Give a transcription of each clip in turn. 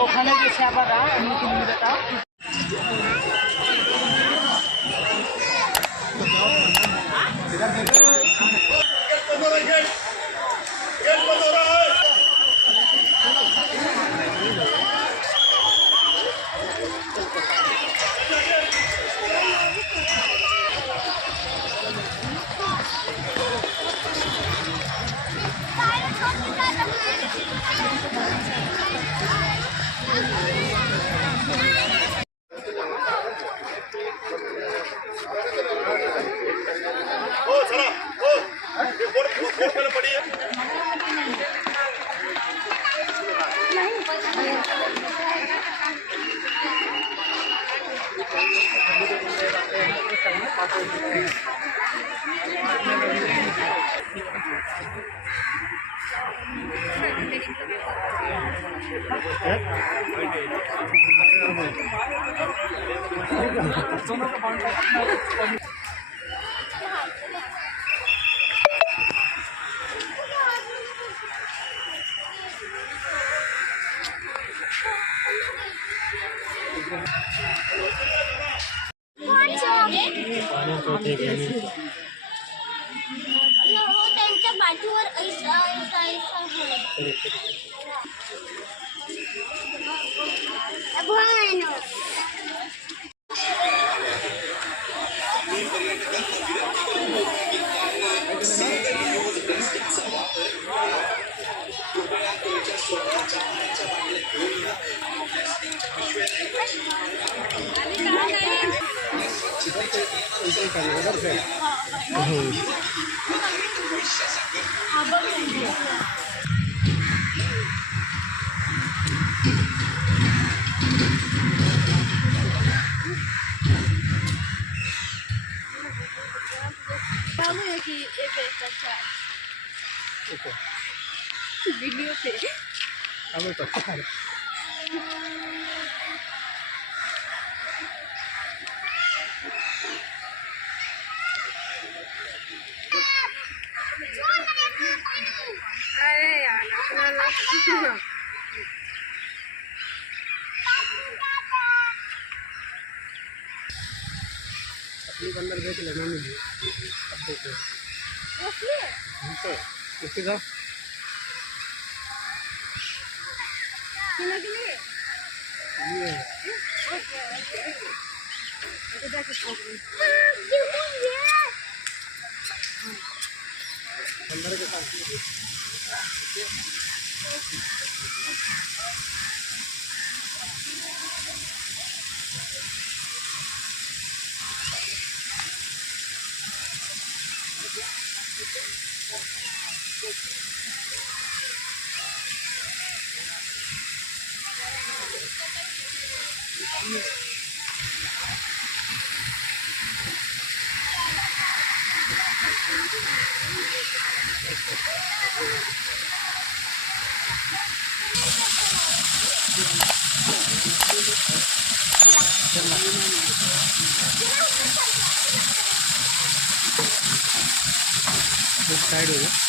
ওখানে গেছে আবার নতুন যেটা त्यांच्या पाठीवर ऐसा ऐसा ऐसा bueno Vamos aqui e ver essa vídeo पे अब तो अरे यार अपना अपनी बंदर देख लेना मुझे अब देखो तो इसके जाओ ये बंदर के साथ साइड हो गया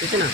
कितना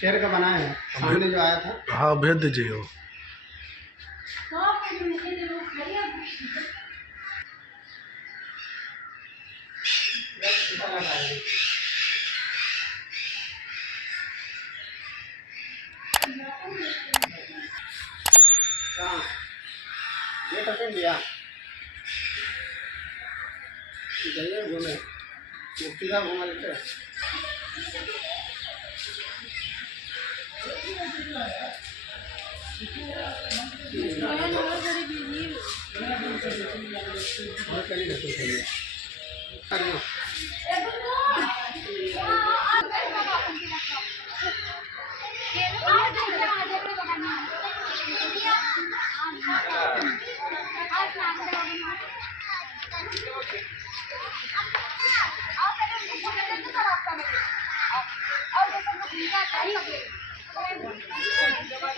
शेर का बनाया है सामने जो आया था। हाँ भेज दीजिए वो। कहाँ ये पसंद दिया जाइए घूमे मुफ्ती साहब घुमा लेते हैं। और कहीं रखो चलिए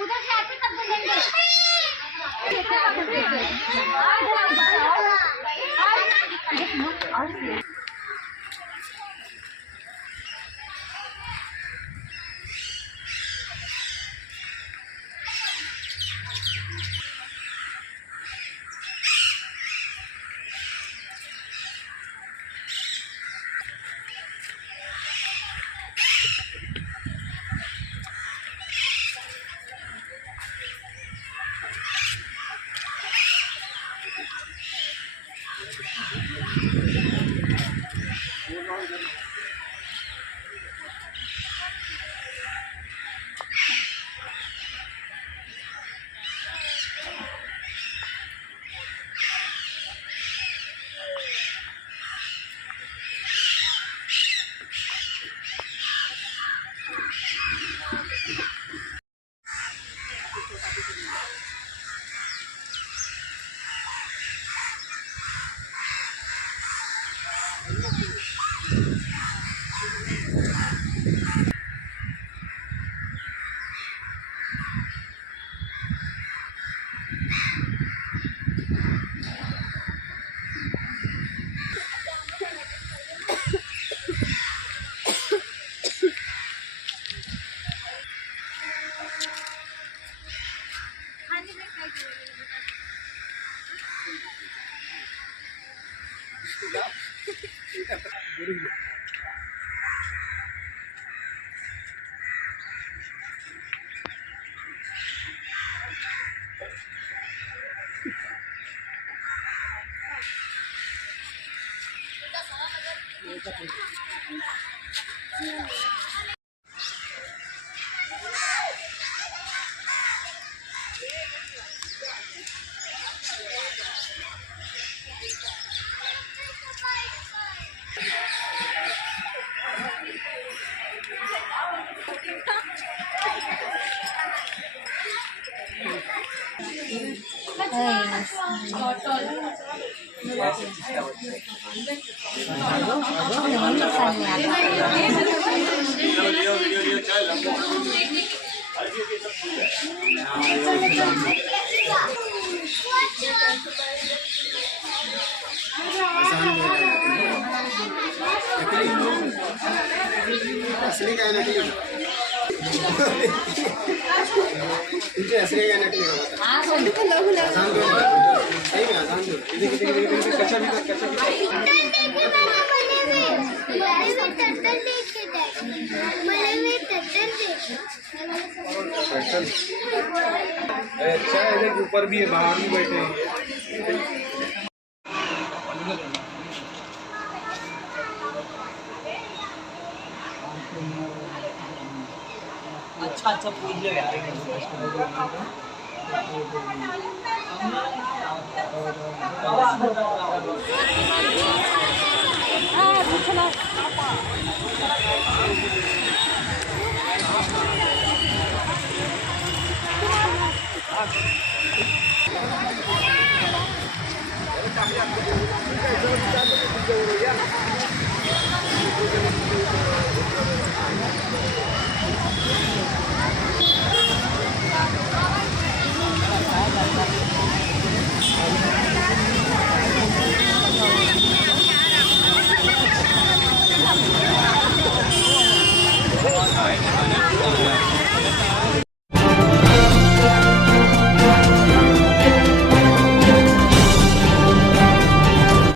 उधर से आते तब बोलेंगे असली का है नकली इनके असली का नकली का आसान दो सही में आसान दो कच्चा भी अच्छा है ऊपर भी है बाहर भी बैठे हैं। अच्छा अच्छा पूछ लो यार Thank you.